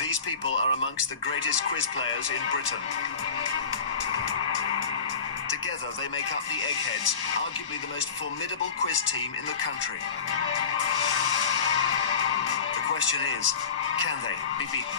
These people are amongst the greatest quiz players in Britain. Together, they make up the Eggheads, arguably the most formidable quiz team in the country. The question is, can they be beaten?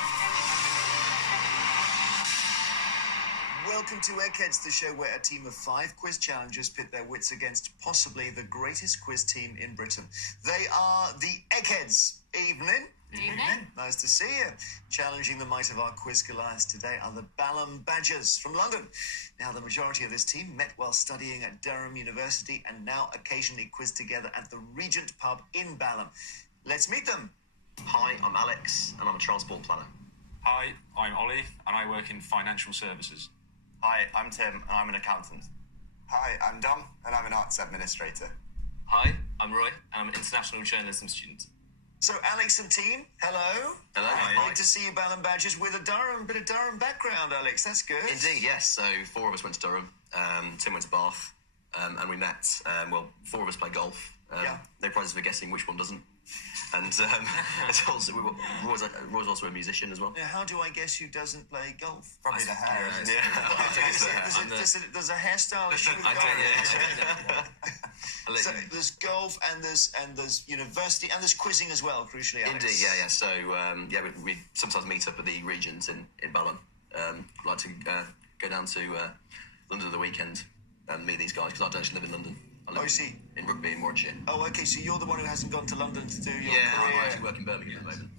Welcome to Eggheads, the show where a team of 5 quiz challengers pit their wits against possibly the greatest quiz team in Britain. They are the Eggheads. Evening. Evening. Nice to see you. Challenging the might of our quiz Goliaths today are the Balham Badgers from London. Now, the majority of this team met while studying at Durham University and now occasionally quiz together at the Regent pub in Balham. Let's meet them. Hi, I'm Alex, and I'm a transport planner. Hi, I'm Ollie, and I work in financial services. Hi, I'm Tim, and I'm an accountant. Hi, I'm Dom, and I'm an arts administrator. Hi, I'm Roy, and I'm an international journalism student. So, Alex and team, hello. Hello. Great to see you, Balham Badgers, with a bit of Durham background, Alex. That's good. Indeed, yes. So 4 of us went to Durham. Tim went to Bath, and we met. 4 of us play golf. No prizes for guessing which one doesn't. And it's also, Roy's also a musician as well. Now, how do I guess who doesn't play golf? Probably the hair. There's a hairstyle issue with golf. So there's golf and there's university and there's quizzing as well, crucially, Alex. Indeed, yeah. So we sometimes meet up at the Regents in Balham. Like to go down to London at the weekend and meet these guys because I don't actually live in London. I live in Rugby in Warwickshire. Oh, okay. So you're the one who hasn't gone to London to do your career. I actually work in Birmingham at the moment.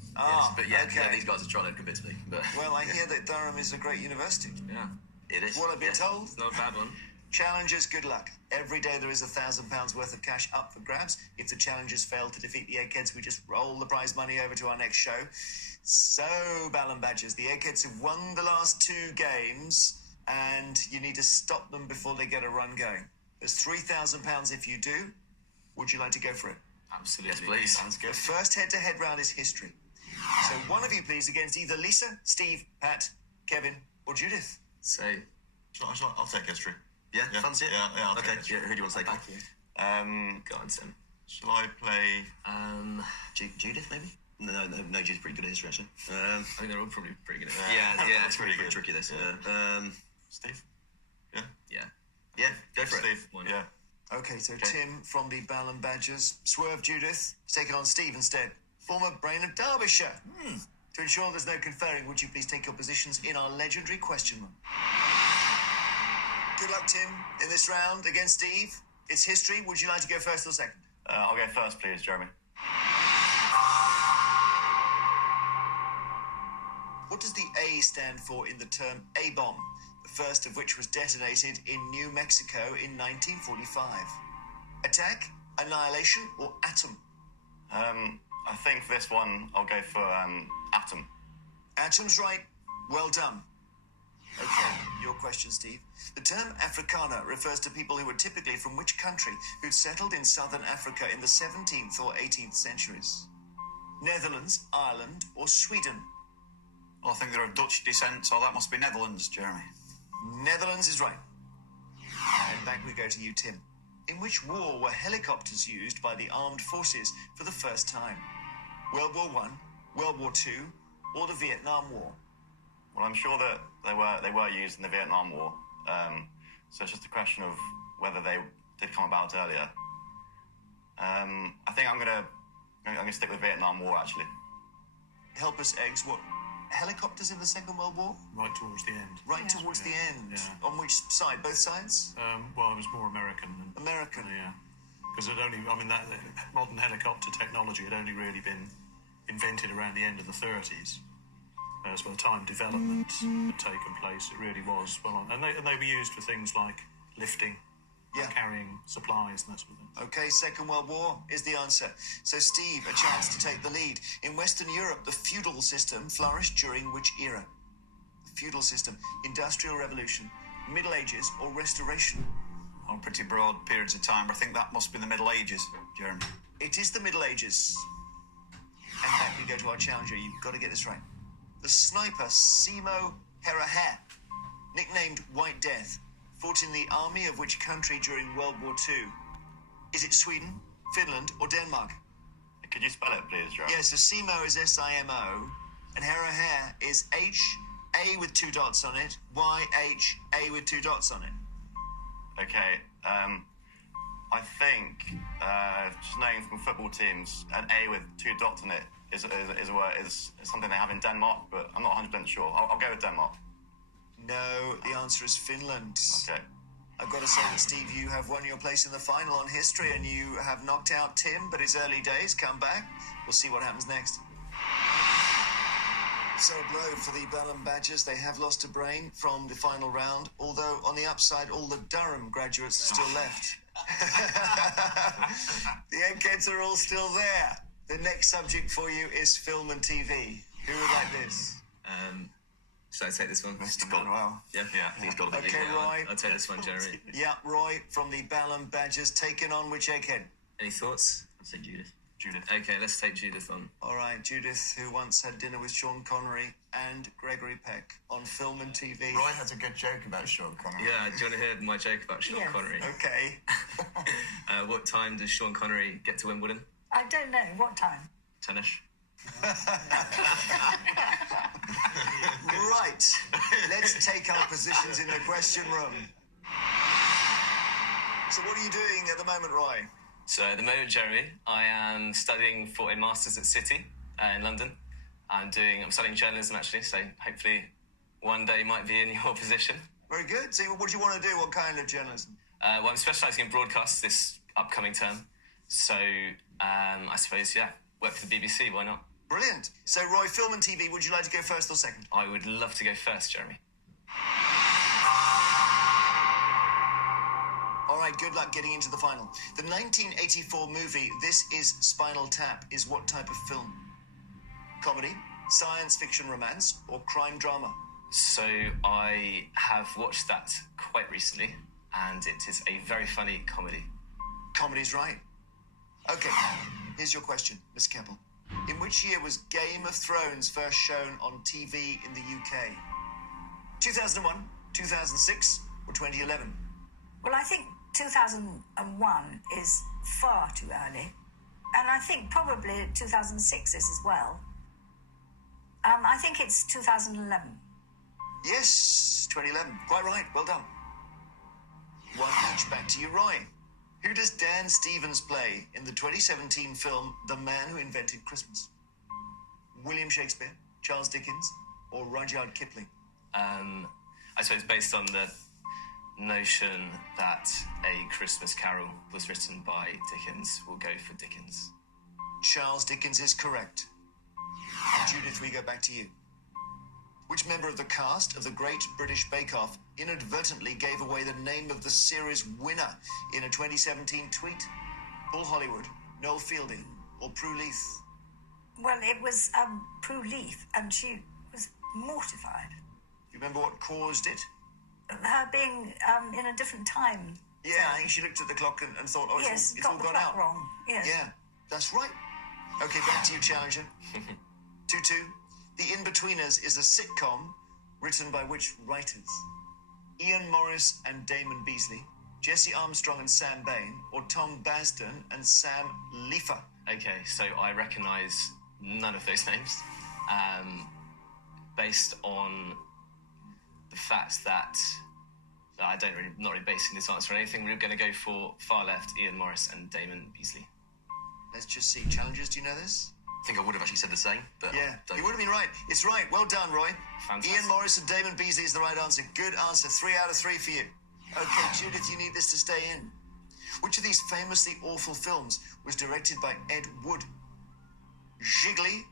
But these guys are trying to convince me. But well, I hear that Durham is a great university. Yeah. It is. What I've been told. It's not a bad one. Challengers, good luck. Every day there is £1,000 worth of cash up for grabs. If the challengers fail to defeat the Eggheads, we just roll the prize money over to our next show. So, Balham Badgers, the Eggheads have won the last 2 games, and you need to stop them before they get a run going. There's £3,000 if you do. Would you like to go for it? Absolutely. Yes, please. Sounds good. The first head-to-head round is history. So one of you, please, against either Lisa, Steve, Pat, Kevin, or Judith. So, I'll take history. yeah, fancy it? Yeah, I'll okay. take history. Who do you want to take? thank you. Go on, Tim. Shall I play... Judith, maybe? No, Judith's pretty good at history, actually. I think they're all probably pretty good at Yeah, it's pretty pretty good. tricky, this. Steve? Yeah, go for it. Steve, yeah. Okay, so Tim from the Balham Badgers. Swerve Judith is taking on Steve instead. Former brain of Derbyshire. To ensure there's no conferring, would you please take your positions in our legendary question room? Good luck, Tim, in this round against Steve. It's history. Would you like to go first or second? I'll go first, please, Jeremy. What does the A stand for in the term A-bomb? The first of which was detonated in New Mexico in 1945. Attack, annihilation, or atom? I think for this one, I'll go for atom. Atom's right. Well done. Okay, your question, Steve. The term Afrikaner refers to people who were typically from which country who'd settled in southern Africa in the 17th or 18th centuries? Netherlands, Ireland, or Sweden? Well, I think they're of Dutch descent, so that must be Netherlands, Jeremy. Netherlands is right. And back we go to you, Tim. In which war were helicopters used by the armed forces for the first time? World War I, World War II, or the Vietnam War? Well, I'm sure that they were used in the Vietnam War. So it's just a question of whether they did come about earlier. I think I'm gonna stick with Vietnam War, actually. Help us, Eggs. What? Helicopters in the Second World War? Right towards the end. Right towards the end. Yeah. On which side? Both sides? Well, it was more American. American. Yeah. Because that modern helicopter technology had only really been invented around the end of the 30s. So by the time development had taken place, it really was well on. And they were used for things like lifting, carrying supplies and that sort of thing. Okay, Second World War is the answer. So, Steve, a chance to take the lead. In Western Europe, the feudal system flourished during which era? The feudal system, Industrial Revolution, Middle Ages, or Restoration? On pretty broad periods of time, but I think that must be the Middle Ages, Jeremy. It is the Middle Ages. And back we go to our challenger. You've got to get this right. The sniper Simo Heraher, nicknamed White Death, fought in the army of which country during World War II? Is it Sweden, Finland, or Denmark? Could you spell it, please, Jeremy? Yeah, so Simo is S-I-M-O, And her hair is H-A with 2 dots on it, Y-H-A with 2 dots on it. Okay. I think just knowing from football teams, an A with 2 dots on it is something they have in Denmark, but I'm not 100% sure. I'll go with Denmark. No, the answer is Finland. Okay. I've got to say that, Steve, you have won your place in the final on history and you have knocked out Tim, but it's early days. Come back. We'll see what happens next. So a blow for the Balham Badgers. They have lost a brain from the final round, although on the upside, all the Durham graduates are still left. The Eggheads are all still there. The next subject for you is film and TV. Who would like this? Should I take this one? Mr. Conwell. Yeah, he's got a bit. Okay, Roy. I'll take this one, Jeremy. Yeah, Roy from the Balham Badgers, taking on which Egghead? Any thoughts? I'd say Judith. Okay, let's take Judith on. All right, Judith, who once had dinner with Sean Connery and Gregory Peck on film and TV. Roy has a good joke about Sean Connery. Yeah, do you want to hear my joke about Sean Connery? Okay. What time does Sean Connery get to Wimbledon? I don't know. What time? 10ish. Right. Let's take our positions in the question room. So what are you doing at the moment, Roy? So at the moment, Jeremy, I am studying for a master's at City in London. I'm studying journalism, actually, so hopefully one day might be in your position. Very good. So what do you want to do? What kind of journalism? Well, I'm specialising in broadcasts this upcoming term. So I suppose, work for the BBC, why not? Brilliant. So, Roy, film and TV, would you like to go first or second? I would love to go first, Jeremy. All right, good luck getting into the final. The 1984 movie This Is Spinal Tap is what type of film? Comedy, science fiction romance, or crime drama? So I have watched that quite recently, and it is a very funny comedy. Comedy's right. Okay, here's your question, Miss Keppel. In which year was Game of Thrones first shown on TV in the UK? 2001, 2006, or 2011? Well, I think 2001 is far too early. And I think probably 2006 is as well. I think it's 2011. Yes, 2011. Quite right. Well done. One each. Back to you, Roy. Who does Dan Stevens play in the 2017 film The Man Who Invented Christmas? William Shakespeare, Charles Dickens, or Rudyard Kipling? I suppose based on the notion that A Christmas Carol was written by Dickens, we'll go for Dickens. Charles Dickens is correct. Judith, we go back to you. Which member of the cast of the Great British Bake Off inadvertently gave away the name of the series winner in a 2017 tweet? Paul Hollywood, Noel Fielding, or Prue Leith? Well, it was Prue Leith, and she was mortified. Do you remember what caused it? Her being in a different time. Yeah, I think she looked at the clock and thought, oh, yes, it's all gone out. Wrong. Yes. Yeah, that's right. Okay, back to you, Challenger. 2-2. The In-Betweeners is a sitcom written by which writers? Ian Morris and Damon Beasley, Jesse Armstrong and Sam Bain, or Tom Basden and Sam Leifer? Okay, so I recognise none of those names. Based on the fact that not really basing this answer on anything, we're going to go for far left, Ian Morris and Damon Beasley. Let's just see. Challengers, do you know this? I think I would have actually said the same, but yeah, you would have been right. It's right. Well done, Roy. Fantastic. Ian Morris and Damon Beasley is the right answer. Good answer. 3 out of 3 for you. Okay, Judith, you need this to stay in. Which of these famously awful films was directed by Ed Wood? Jiggly,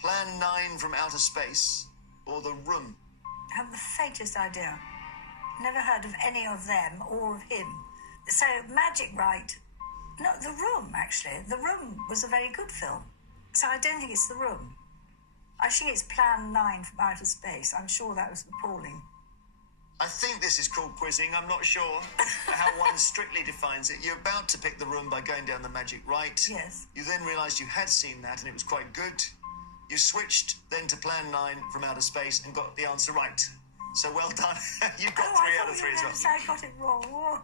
Plan 9 from Outer Space, or The Room? I have the faintest idea. Never heard of any of them or of him. So, Magic Right. No, The Room, actually. The Room was a very good film. So I don't think it's The Room. I think it's Plan 9 from Outer Space. I'm sure that was appalling. I think this is called quizzing. I'm not sure how one strictly defines it. You're about to pick The Room by going down the Magic Right. Yes. You then realised you had seen that and it was quite good. You switched then to Plan 9 from Outer Space and got the answer right. So well done. You got 3 out of 3 as well. I got it wrong. Oh,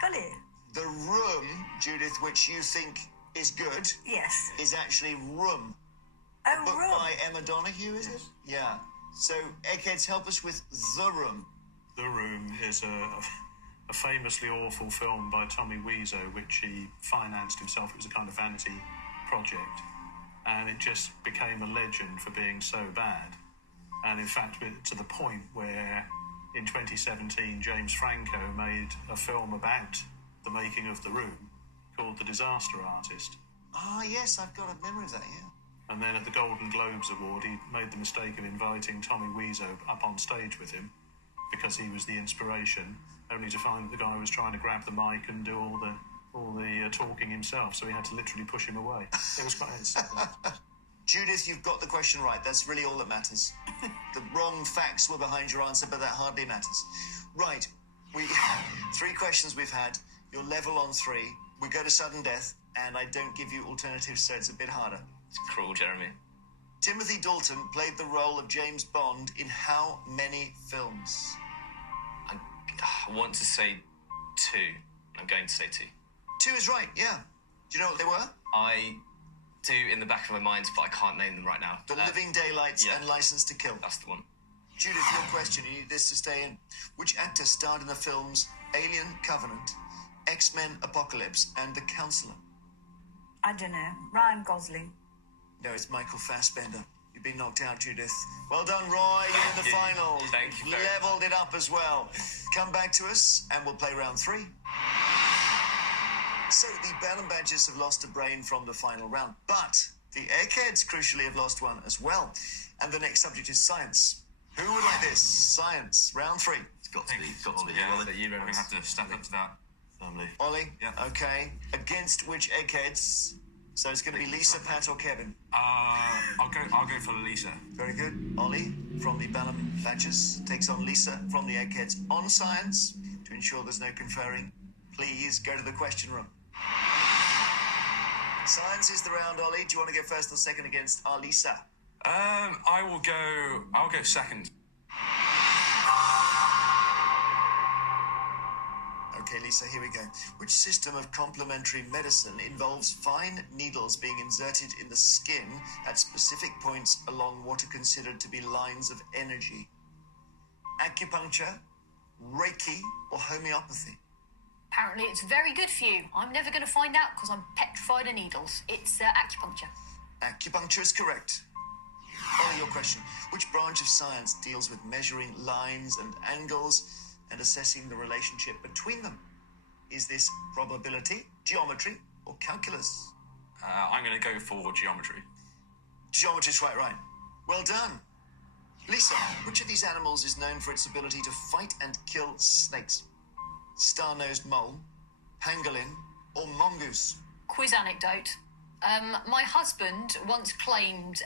golly. The Room, Judith, which you think is good, yes, is actually Room. Oh, A book Room. by Emma Donoghue, is it? Yeah. So, Eggheads, help us with The Room. The Room is a famously awful film by Tommy Wiseau, which he financed himself. It was a kind of vanity project, and it just became a legend for being so bad. And in fact, to the point where in 2017, James Franco made a film about the making of The Room called The Disaster Artist. Ah, yes, I've got a memory of that, yeah. And then at the Golden Globes Award, he made the mistake of inviting Tommy Wiseau up on stage with him because he was the inspiration, only to find that the guy was trying to grab the mic and do all the talking himself, so he had to literally push him away. It was quite... Judith, you've got the question right. That's really all that matters. The wrong facts were behind your answer, but that hardly matters. Right. 3 questions we've had. You're level on 3. We go to sudden death, and I don't give you alternatives, so it's a bit harder. It's cruel, Jeremy. Timothy Dalton played the role of James Bond in how many films? I want to say 2. I'm going to say 2. 2 is right, yeah. Do you know what they were? I do in the back of my mind, but I can't name them right now. The Living Daylights yeah. and License to Kill. That's the one. Judith, your question, you need this to stay in. Which actor starred in the films Alien Covenant, X-Men Apocalypse, and The Counselor? I don't know. Ryan Gosling. No, it's Michael Fassbender. You've been knocked out, Judith. Well done, Roy. You're in the final. Thank you very Leveled it up as well. Come back to us, and we'll play round 3. So the Balham Badgers have lost a brain from the final round, but the Eggheads, crucially, have lost one as well. And the next subject is science. Who would like this? Science, round 3. It's got to be. Yeah, Well, I'm going to have to step up to that. Family. Ollie? Yeah. Okay. Against which Eggheads? So it's going to be Lisa, Pat, or Kevin. I'll go for Lisa. Very good. Ollie, from the Balham Badgers, takes on Lisa from the Eggheads on science. To ensure there's no conferring, please go to the question room. Science is the round, Ollie. Do you want to go first or second against our Lisa? I'll go second. Okay, Lisa, here we go. Which system of complementary medicine involves fine needles being inserted in the skin at specific points along what are considered to be lines of energy? Acupuncture, Reiki, or homeopathy? Apparently it's very good for you. I'm never going to find out because I'm petrified of needles. It's acupuncture. Acupuncture is correct. Ollie, your question. Which branch of science deals with measuring lines and angles and assessing the relationship between them? Is this probability, geometry, or calculus? I'm going to go for geometry. Geometry is quite right. Well done. Lisa, which of these animals is known for its ability to fight and kill snakes? Star-nosed mole, pangolin, or mongoose? Quiz anecdote. My husband once claimed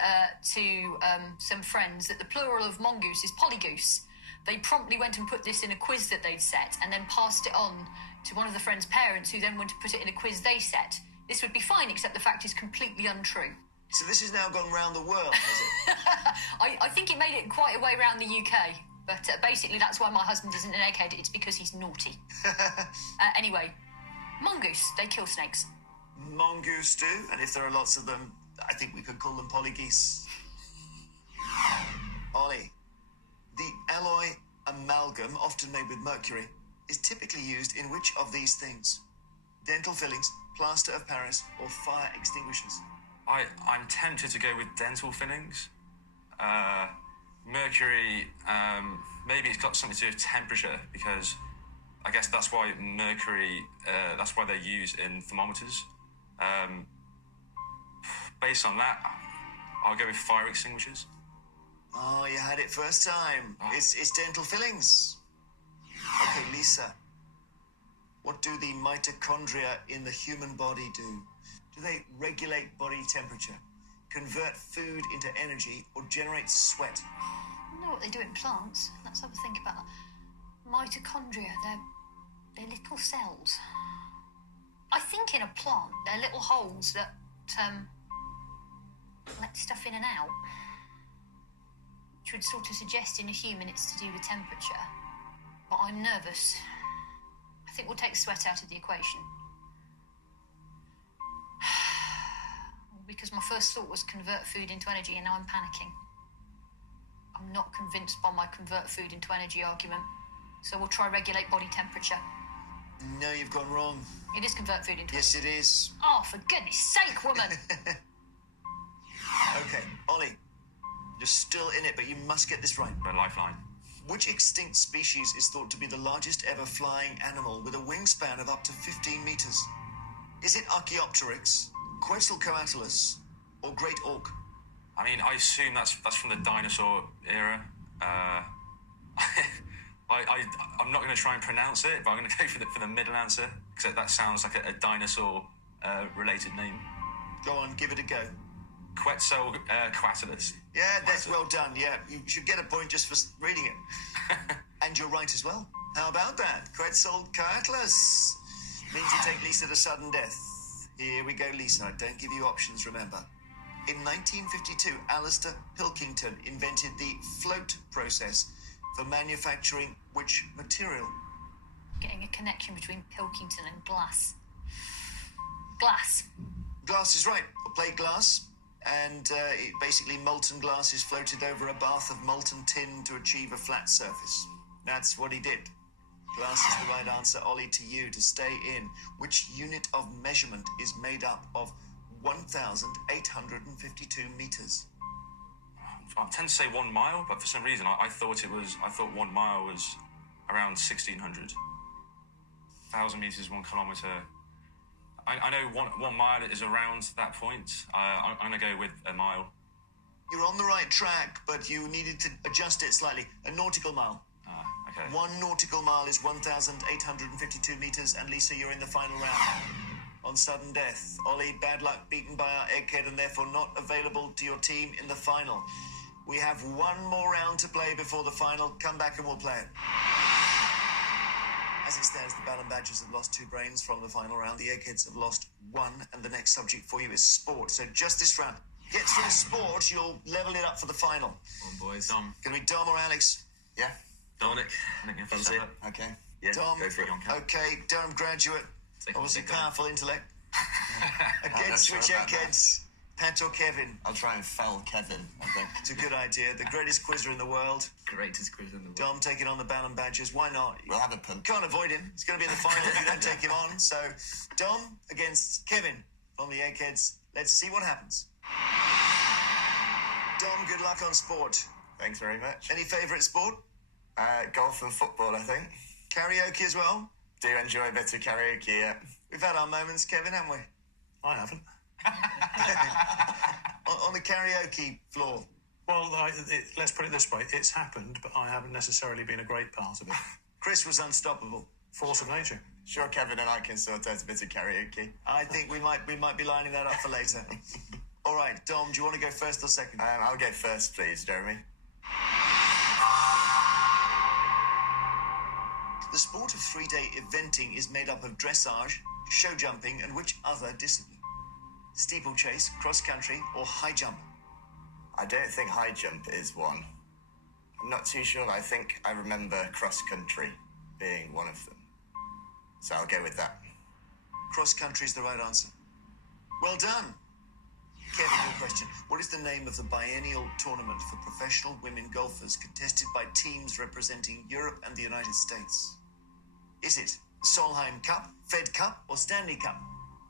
to some friends that the plural of mongoose is polygoose. They promptly went and put this in a quiz that they'd set and then passed it on to one of the friend's parents who then went to put it in a quiz they set. This would be fine, except the fact is completely untrue. So this has now gone round the world, has it? I think it made it quite a way around the UK. But basically, that's why my husband isn't an egghead. It's because he's naughty. Anyway, mongoose, they kill snakes. Mongoose do, and if there are lots of them, I think we could call them polygeese. Ollie, the alloy amalgam, often made with mercury, is typically used in which of these things? Dental fillings, plaster of Paris, or fire extinguishers? I'm tempted to go with dental fillings. Mercury, maybe it's got something to do with temperature, because I guess that's why mercury, that's why they're used in thermometers. Based on that, I'll go with fire extinguishers. Oh, you had it first time. Oh. It's dental fillings. Okay, Lisa. What do the mitochondria in the human body do? Do they regulate body temperature, convert food into energy, or generate sweat? I know what they do in plants. Let's have a think about that. Mitochondria, they're little cells. I think in a plant, they're little holes that let stuff in and out. Which would sort of suggest in a human it's to do with temperature. But I'm nervous. I think we'll take sweat out of the equation. We'll be because my first thought was convert food into energy, and now I'm panicking. I'm not convinced by my convert food into energy argument, so we'll try regulate body temperature. No, you've gone wrong. It is convert food into Yes, it is. Oh, for goodness sake, woman! Okay, Ollie, you're still in it, but you must get this right. A lifeline. Which extinct species is thought to be the largest ever flying animal with a wingspan of up to 15 meters? Is it Archaeopteryx, Quetzalcoatlus, or Great Auk? I mean, I assume that's from the dinosaur era. I'm not going to try and pronounce it, but I'm going to go for the middle answer, because that sounds like a dinosaur related name. Go on, give it a go. Quetzalcoatlus. Yeah, that's well done. Yeah, you should get a point just for reading it. And you're right as well. How about that? Quetzalcoatlus means you take Lisa to sudden death. Here we go, Lisa. I don't give you options, remember. In 1952, Alistair Pilkington invented the float process for manufacturing which material? Getting a connection between Pilkington and glass. Glass. Glass is right. Plate glass. And basically molten glass is floated over a bath of molten tin to achieve a flat surface. That's what he did. Glass is the right answer. Ollie, to you to stay in. Which unit of measurement is made up of 1,852 meters? I tend to say 1 mile, but for some reason I thought 1 mile was around 1,600. 1,000 meters, 1 kilometer. I know one mile is around that point. I'm going to go with a mile. You're on the right track, but you needed to adjust it slightly. A nautical mile. Okay. 1 nautical mile is 1,852 meters, and Lisa, you're in the final round. On sudden death, Ollie, bad luck, beaten by our egghead, and therefore not available to your team in the final. We have 1 more round to play before the final. Come back and we'll play it. As it stands, the Balham Badgers have lost 2 brains from the final round. The Eggheads have lost 1, and the next subject for you is sport. So just this round. Get through sport, you'll level it up for the final. Come on, boys. Dom. Gonna be Dom or Alex? Yeah. Dominic. I think you've That's it. Okay. Yeah, Dom. go for it. Okay, Durham graduate. Obviously powerful intellect. Against which about that. Eggheads? Pat or Kevin? I'll try and fell Kevin, I think. It's a good idea. The greatest quizzer in the world. Greatest quiz in the world. Dom taking on the Balham Badgers. Why not? We'll have a punt. Can't avoid him. He's going to be in the final if you don't take him on. So, Dom against Kevin from the Eggheads. Let's see what happens. Dom, good luck on sport. Thanks very much. Any favourite sport? Golf and football, I think. Karaoke as well? Do enjoy a bit of karaoke, yeah. We've had our moments, Kevin, haven't we? I haven't. on the karaoke floor. Well, let's put it this way. It's happened, but I haven't necessarily been a great part of it. Chris was unstoppable. Force of nature. Sure, Kevin and I can sort out a bit of karaoke. I think we might be lining that up for later. All right, Dom, do you want to go first or second? I'll go first, please, Jeremy. The sport of 3-day eventing is made up of dressage, show jumping, and which other discipline? Steeplechase, cross country, or high jump? I don't think high jump is one. I'm not too sure. I think I remember cross country being one of them. So I'll go with that. Cross country is the right answer. Well done. Kevin, your question. What is the name of the biennial tournament for professional women golfers contested by teams representing Europe and the United States? Is it Solheim Cup, Fed Cup, or Stanley Cup?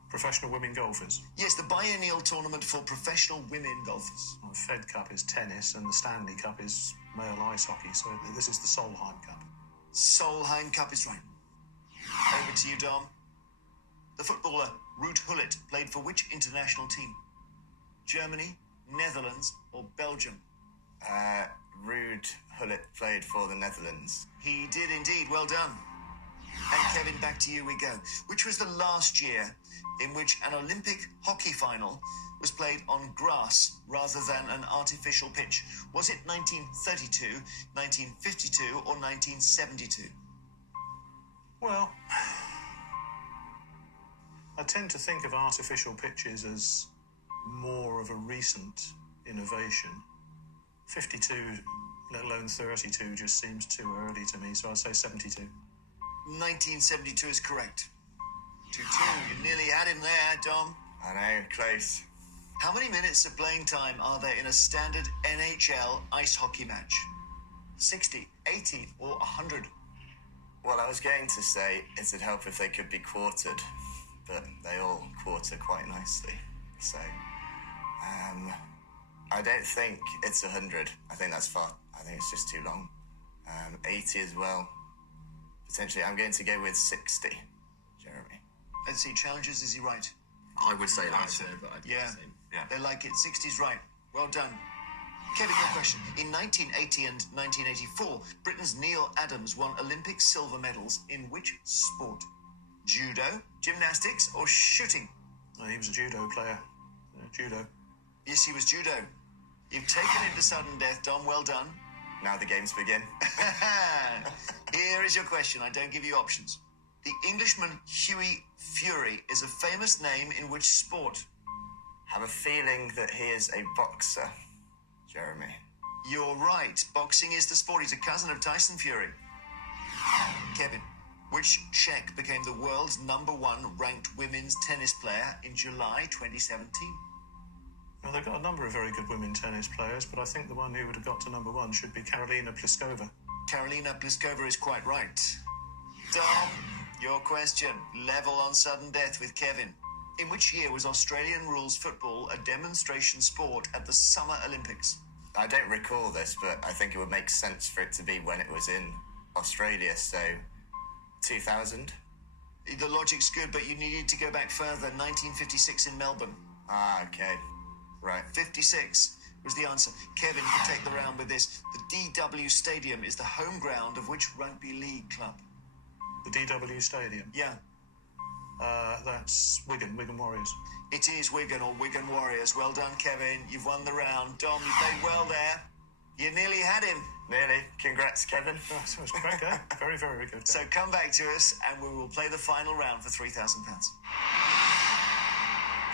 Professional women golfers. Yes, the biennial tournament for professional women golfers. Well, the Fed Cup is tennis and the Stanley Cup is male ice hockey, so this is the Solheim Cup. Solheim Cup is right. Over to you, Dom. The footballer Ruud Gullit played for which international team? Germany, Netherlands, or Belgium? Ruud Gullit played for the Netherlands. He did indeed. Well done. And Kevin, back to you we go. Which was the last year in which an Olympic hockey final was played on grass rather than an artificial pitch? Was it 1932, 1952, or 1972? Well, I tend to think of artificial pitches as more of a recent innovation. 52, let alone 32, just seems too early to me, so I'd say 72. 1972 is correct. 2-2. You nearly had him there, Dom. I know, close. How many minutes of playing time are there in a standard NHL ice hockey match? 60, 80, or 100? Well, I was going to say it'd help if they could be quartered, but they all quarter quite nicely. So, I don't think it's 100. I think that's far. I think it's just too long. 80 as well. Potentially, I'm going to go with 60, Jeremy. Let's see, challenges, is he right? I would say that. Yeah, they like it. 60's right. Well done. Kevin, your question. In 1980 and 1984, Britain's Neil Adams won Olympic silver medals in which sport? Judo, gymnastics, or shooting? No, he was a judo player. Judo. Yes, he was judo. You've taken it to sudden death, Dom. Well done. Now the games begin. Here is your question. I don't give you options. The Englishman Hughie Fury is a famous name in which sport? Have a feeling that he is a boxer, Jeremy. You're right. Boxing is the sport. He's a cousin of Tyson Fury. Kevin, which Czech became the world's #1 ranked women's tennis player in July 2017? Well, they've got a number of very good women tennis players, but I think the one who would have got to #1 should be Karolina Pliskova. Karolina Pliskova is quite right. Dom, your question. Level on sudden death with Kevin. In which year was Australian rules football a demonstration sport at the Summer Olympics? I don't recall this, but I think it would make sense for it to be when it was in Australia, so 2000? The logic's good, but you needed to go back further. 1956 in Melbourne. Ah, okay. Right. 56 was the answer. Kevin, you can take the round with this. The DW Stadium is the home ground of which rugby league club? The DW Stadium? Yeah. That's Wigan Warriors. It is Wigan or Wigan Warriors. Well done, Kevin. You've won the round. Dom, you played well there. You nearly had him. Nearly. Congrats, Kevin. Oh, so it's a great game. Very, very good game. So come back to us and we will play the final round for £3,000.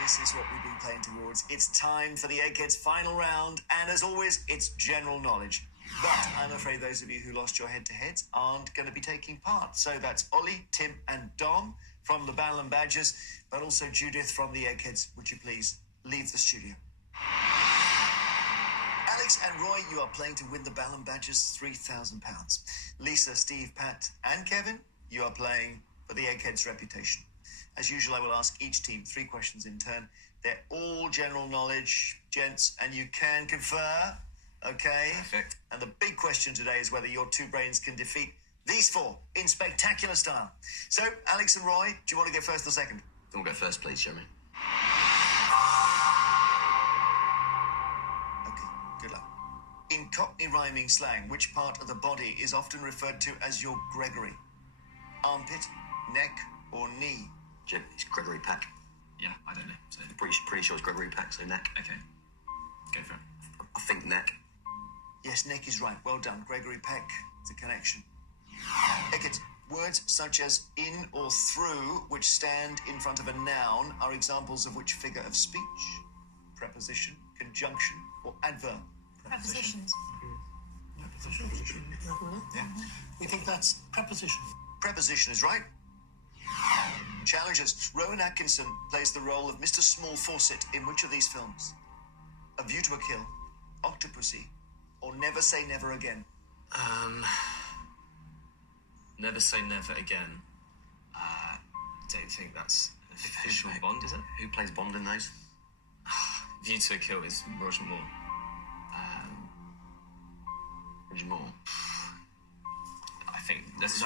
This is what we've been playing towards. It's time for the Eggheads final round, and as always, it's general knowledge. But I'm afraid those of you who lost your head-to-heads aren't going to be taking part. So that's Ollie, Tim and Dom from the Balham Badgers, but also Judith from the Eggheads. Would you please leave the studio? Alex and Roy, you are playing to win the Balham Badgers £3,000. Lisa, Steve, Pat and Kevin, you are playing for the Eggheads' reputation. As usual, I will ask each team 3 questions in turn. They're all general knowledge, gents, and you can confer, okay? Perfect. And the big question today is whether your 2 brains can defeat these 4 in spectacular style. So, Alex and Roy, do you want to go first or second? Then we'll go first, please, Jeremy. Okay, good luck. In Cockney rhyming slang, which part of the body is often referred to as your Gregory? Armpit, neck, or knee? Jim, it's Gregory Peck. Yeah, I don't know. So, Pretty sure it's Gregory Peck, so neck. okay, go for it. I think neck. Yes, neck is right. Well done. Gregory Peck. It's a connection. Eggheads, words such as in or through, which stand in front of a noun, are examples of which figure of speech? Preposition, conjunction, or adverb? Prepositions. Yeah. We think that's preposition. Preposition is right. Challengers, Rowan Atkinson plays the role of Mr. Small Fawcett in which of these films? A View to a Kill, Octopussy, or Never Say Never Again? Never Say Never Again. I don't think that's official Bond, is it? Who plays Bond in those? View to a Kill is Roger Moore. Roger Moore. I think that's...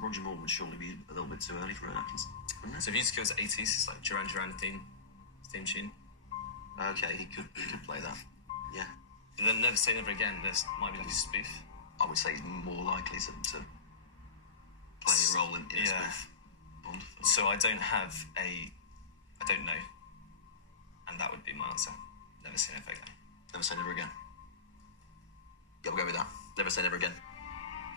Roger Moore would surely be a little bit too early for Rowan Atkinson, wouldn't it? So View to Kill is 80s, it's like Duran Duran theme tune. Okay, he could play that. Yeah. But then Never Say Never Again, this might be like a spoof. I would say he's more likely to play a role in a spoof Bond film. So I don't know. And that would be my answer. Never Say Never Again. Never Say Never Again. Yeah, we'll go with that. Never Say Never Again.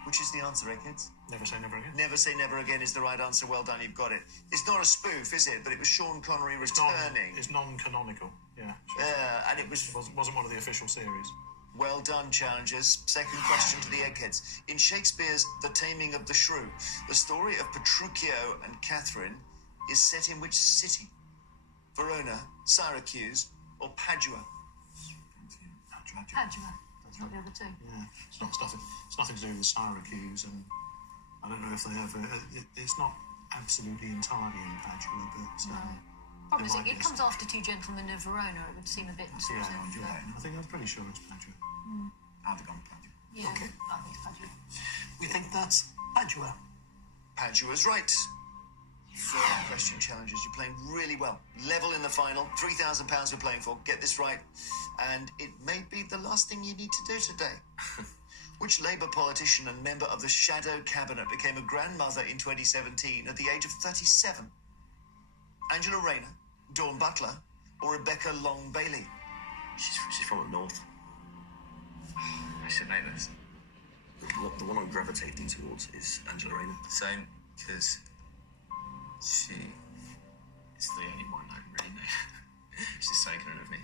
Which is the answer, Eggheads? Never Say Never Again. Never Say Never Again is the right answer. Well done, you've got it. It's not a spoof, is it? But it was Sean Connery returning. It's non-canonical, yeah. And it was... Wasn't one of the official series. Well done, challengers. Second question to the Eggheads. In Shakespeare's The Taming of the Shrew, the story of Petruchio and Catherine is set in which city? Verona, Syracuse, or Padua? Padua. That's not the other two. Yeah, it's nothing to do with Syracuse, and I don't know if they ever. It's not absolutely entirely in Padua, but. Problem is, it comes after Two Gentlemen of Verona. It would seem a bit sort of. I'm pretty sure it's Padua. I'd have gone Padua. Yeah, Okay. I think it's Padua. We think that's Padua. Padua's right. Third question challenges. You're playing really well. Level in the final. £3,000 we're playing for. Get this right. And it may be the last thing you need to do today. Which Labour politician and member of the Shadow Cabinet became a grandmother in 2017 at the age of 37? Angela Rayner, Dawn Butler, or Rebecca Long Bailey? She's from up north. I should know this. The one I'm gravitating towards is Angela Rayner. Same, because she is the only one I really know. She's so ignorant of me.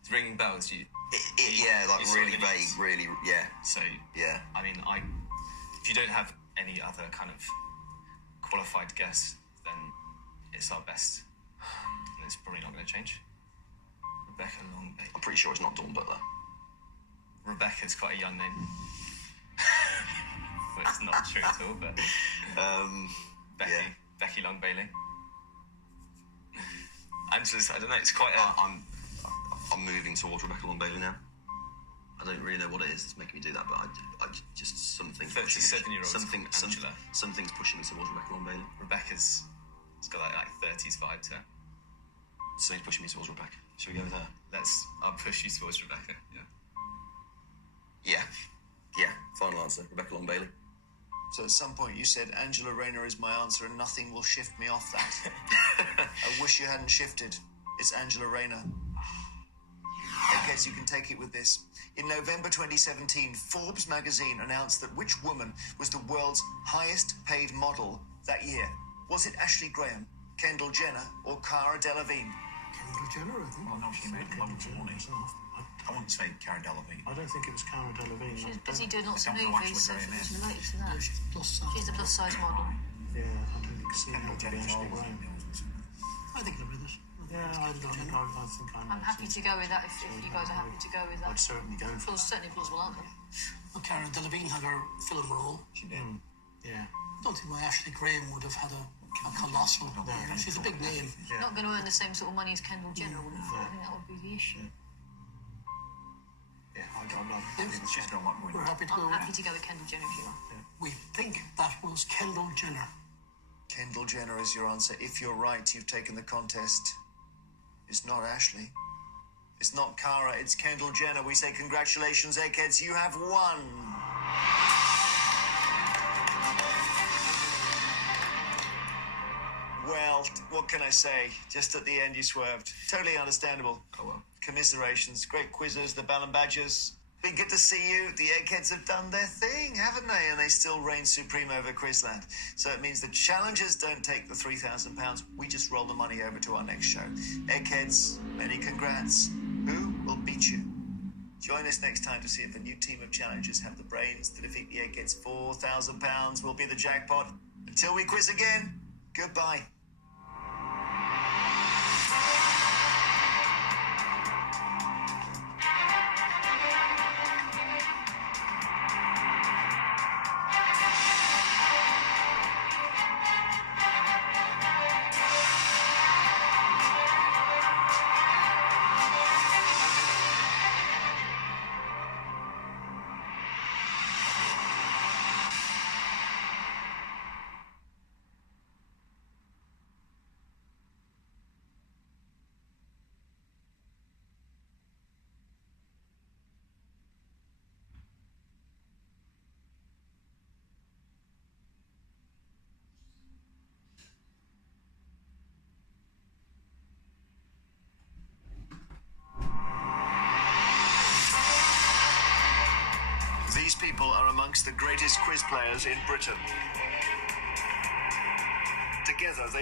It's ringing bells. Yeah, like really vague, really, yeah. So, yeah. I mean, if you don't have any other kind of qualified guess, then it's our best. And it's probably not going to change. Rebecca Long Bailey. I'm pretty sure it's not Dawn Butler. Rebecca's quite a young name. But it's not true at all, but... Becky Long Bailey. Angela's, I don't know, it's quite a... I'm moving towards Rebecca Long Bailey now. I don't really know what it is that's making me do that, but I just something... 37-year-old Angela. Something's pushing me towards Rebecca Long Bailey. Rebecca's... It's got that, like 30s vibe to her. So he's pushing me towards Rebecca. Should we go with her? I'll push you towards Rebecca, Yeah. Yeah, final answer. Rebecca Long Bailey. So at some point you said Angela Rayner is my answer and nothing will shift me off that. I wish you hadn't shifted. It's Angela Rayner. Okay, so you can take it with this. In November 2017, Forbes magazine announced that which woman was the world's highest paid model that year? Was it Ashley Graham, Kendall Jenner, or Cara Delevingne? Kendall Jenner, I think. Well, no, she made loads of money. I wouldn't say Cara Delevingne. I don't think it was Cara Delevingne. She's busy doing lots of I don't know movies, so Ashley it's Graham related to that. No, she's plus size. She's a plus size model. Yeah, I don't see that to be Ashley Graham. I think they're with us. Yeah, I think I'm happy to go with that if you guys are happy to go with that. I'd certainly go for Feels certainly plausible answer. Well, Cara Delevingne had her film role. She did. Yeah. I don't think why Ashley Graham would have had a colossal. She's a big name. Not going to earn the same sort of money as Kendall Jenner would have. I think that would be the issue. Yeah, I'm not. Yes. She's not like We're happy to go. I'm happy to go with Kendall Jenner if you are. We think that was Kendall Jenner. Kendall Jenner is your answer. If you're right, you've taken the contest. It's not Ashley. It's not Cara. It's Kendall Jenner. We say congratulations, Eggheads. You have won. Well, what can I say? Just at the end, you swerved. Totally understandable. Oh, well. Commiserations. Great quizzes, the Balham Badgers. Been good to see you. The Eggheads have done their thing, haven't they? And they still reign supreme over Quizland. So it means the challengers don't take the £3,000. We just roll the money over to our next show. Eggheads, many congrats. Who will beat you? Join us next time to see if a new team of challengers have the brains to defeat the Eggheads. £4,000 will be the jackpot. Until we quiz again, goodbye. These people are amongst the greatest quiz players in Britain. Together, they